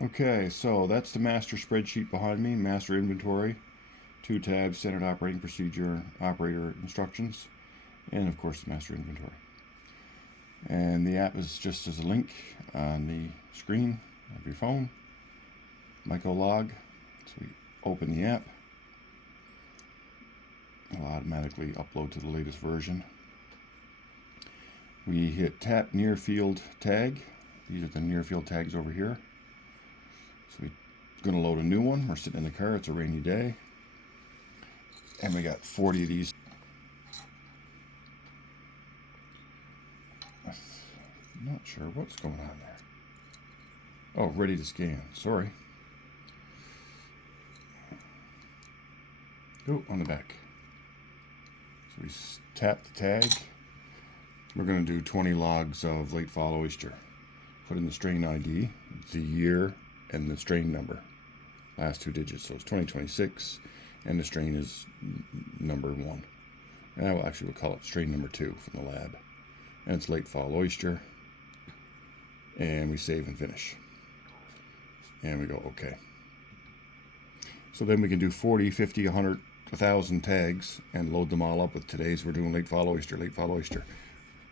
Okay, so that's the master spreadsheet behind me, master inventory, 2 tabs, standard operating procedure, operator instructions, and of course the master inventory. And the app is just as a link on the screen of your phone, mycolog. So we open the app, it'll automatically upload to the latest version. We hit tap near field tag. These are the near field tags over here. So we're going to load a new one. We're sitting in the car. It's a rainy day. And we got 40 of these. I'm not sure what's going on there. Oh, ready to scan. Sorry. Oh, on the back. So we tap the tag. We're going to do 20 logs of late fall oyster. Put in the strain ID, the year, and the strain number. Last 2 digits. So it's 2026, and the strain is number 1. And I will actually we'll call it strain number 2 from the lab. And it's late fall oyster. And we save and finish. And we go OK. So then we can do 40, 50, 100, 1,000 tags and load them all up with today's. We're doing late fall oyster, late fall oyster.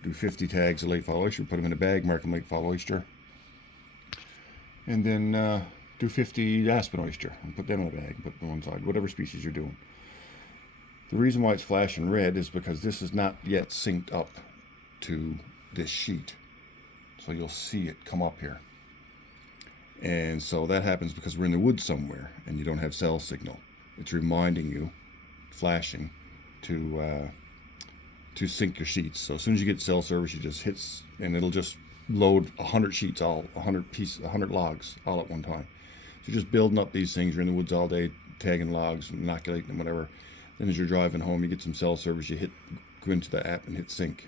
Do 50 tags of late fall oyster, put them in a bag, mark them late fall oyster. And then do 50 aspen oyster and put them in a bag, put them on one side, whatever species you're doing. The reason why it's flashing red is because this is not yet synced up to this sheet. So you'll see it come up here. And so that happens because we're in the woods somewhere and you don't have cell signal. It's reminding you, flashing, to sync your sheets. So as soon as you get cell service, you just hit, and it'll just load 100 sheets, 100 logs all at one time. So you're just building up these things. You're in the woods all day, tagging logs, inoculating them, whatever. Then as you're driving home, you get some cell service, you go into the app and hit sync.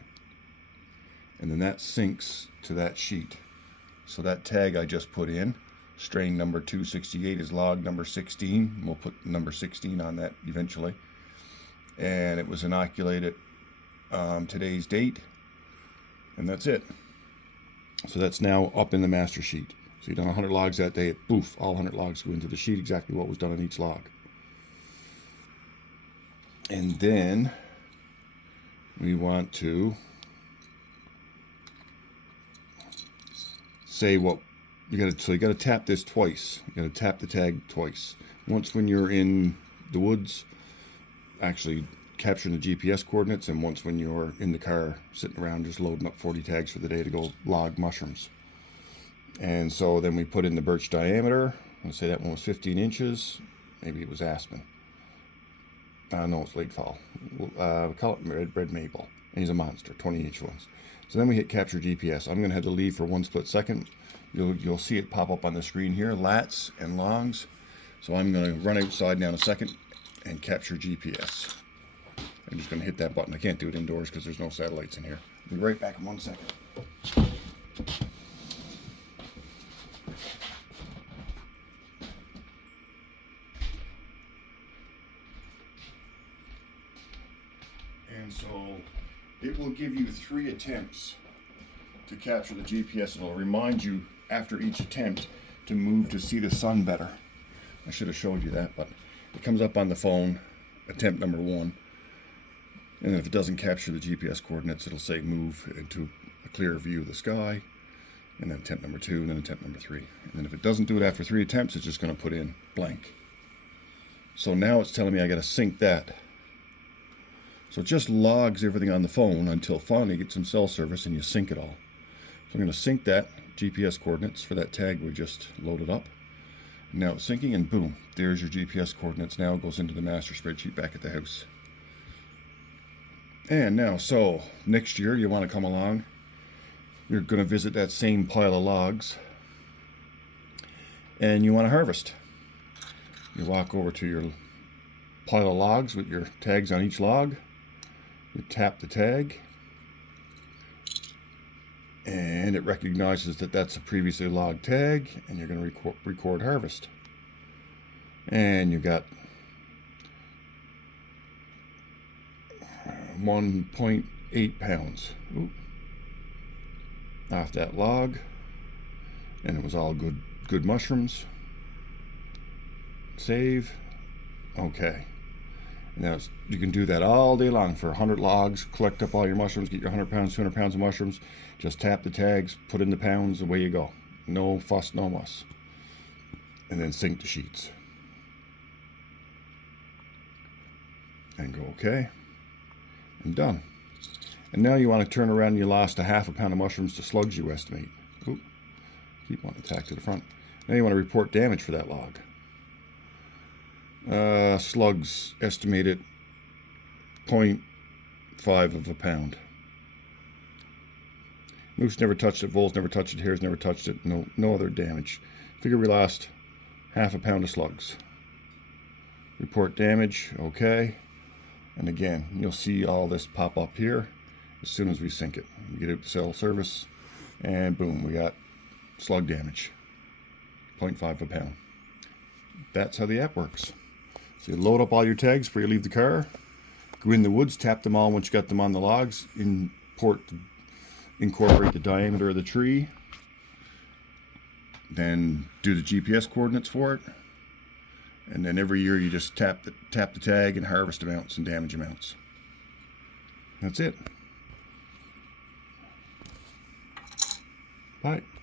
And then that syncs to that sheet. So that tag I just put in, strain number 268 is log number 16. We'll put number 16 on that eventually. And it was inoculated today's date, and that's it. So that's now up in the master sheet. So you've done 100 logs that day, poof, all 100 logs go into the sheet, exactly what was done on each log. And then we want to say what you got to. So you got to tap this twice. You got to tap the tag twice. Once when you're in the woods, actually capturing the GPS coordinates, and once when you're in the car sitting around just loading up 40 tags for the day to go log mushrooms. And so then we put in the birch diameter. Let's say that one was 15 inches. Maybe it was aspen. No, it's late fall. We call it red maple. And he's a monster, 20-inch ones. So then we hit capture GPS. I'm going to have to leave for 1 split second. You'll see it pop up on the screen here, lats and longs. So I'm going to run outside now in a second and capture GPS. I'm just going to hit that button. I can't do it indoors because there's no satellites in here. I'll be right back in 1 second. And so it will give you 3 attempts to capture the GPS. It'll remind you after each attempt to move to see the sun better. I should have showed you that, but it comes up on the phone, attempt number 1. And if it doesn't capture the GPS coordinates, it'll say move into a clear view of the sky. And then attempt number 2, and then attempt number 3. And then if it doesn't do it after 3 attempts, it's just going to put in blank. So now it's telling me I got to sync that. So it just logs everything on the phone until finally you get some cell service and you sync it all. So I'm going to sync that GPS coordinates for that tag we just loaded up. Now it's syncing, and boom, there's your GPS coordinates. Now it goes into the master spreadsheet back at the house. And now, so next year you want to come along, you're going to visit that same pile of logs and you want to harvest. You walk over to your pile of logs with your tags on each log. You tap the tag and it recognizes that that's a previously logged tag, and you're going to record harvest. And you got 1.8 pounds off that log, and it was all good good mushrooms. Save. Okay. Now you can do that all day long for 100 logs. Collect up all your mushrooms, get your 100 pounds, 200 pounds of mushrooms. Just tap the tags, put in the pounds, away you go. No fuss, no muss. And then sync the sheets. And go okay. And done. And now you want to turn around and you lost a half a pound of mushrooms to slugs, you estimate. Oop. Keep wanting to tack to the front. Now you want to report damage for that log. Slugs estimated 0.5 of a pound. Moose never touched it, voles never touched it, hares never touched it, no other damage. Figure we lost half a pound of slugs. Report damage, okay. And again, you'll see all this pop up here as soon as we sync it. We get it to cell service, and boom, we got slug damage. 0.5 a pound. That's how the app works. So you load up all your tags before you leave the car. Go in the woods, tap them all once you got them on the logs. Incorporate the diameter of the tree. Then do the GPS coordinates for it. And then every year you just tap the tag and harvest amounts and damage amounts. That's it. Bye.